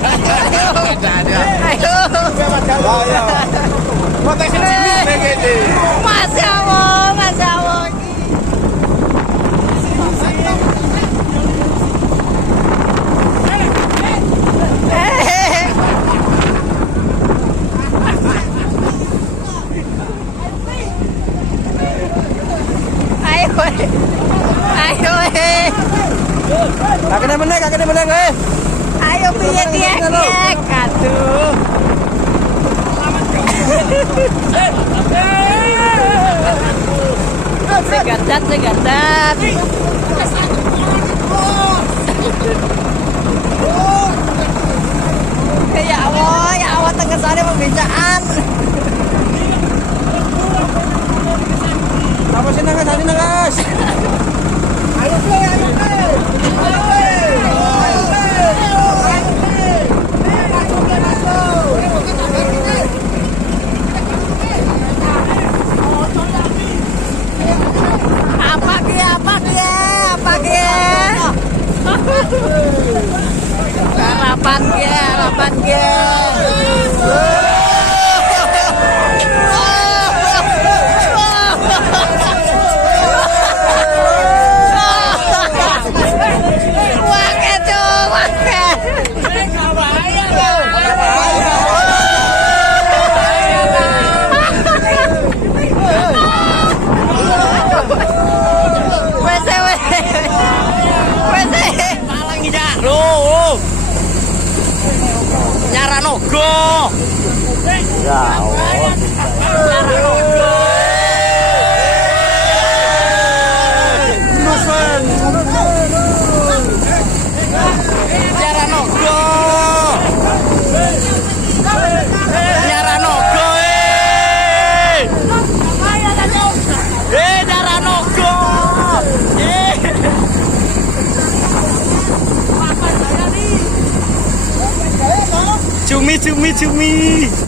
Ayo. Masya Allah, Masya Allah. Ayo, kakek meneng, ayo piye kiek. Aduh. Segadat. Ya Allah, tengah sana pembicaraan. apa sih nangas? Ayo, apa dia? Harapan dia. Nyaranogo. Ya Allah. Nyaranogo. Nyaranogo. Nyaranogo. Nyaranogo. Cumi.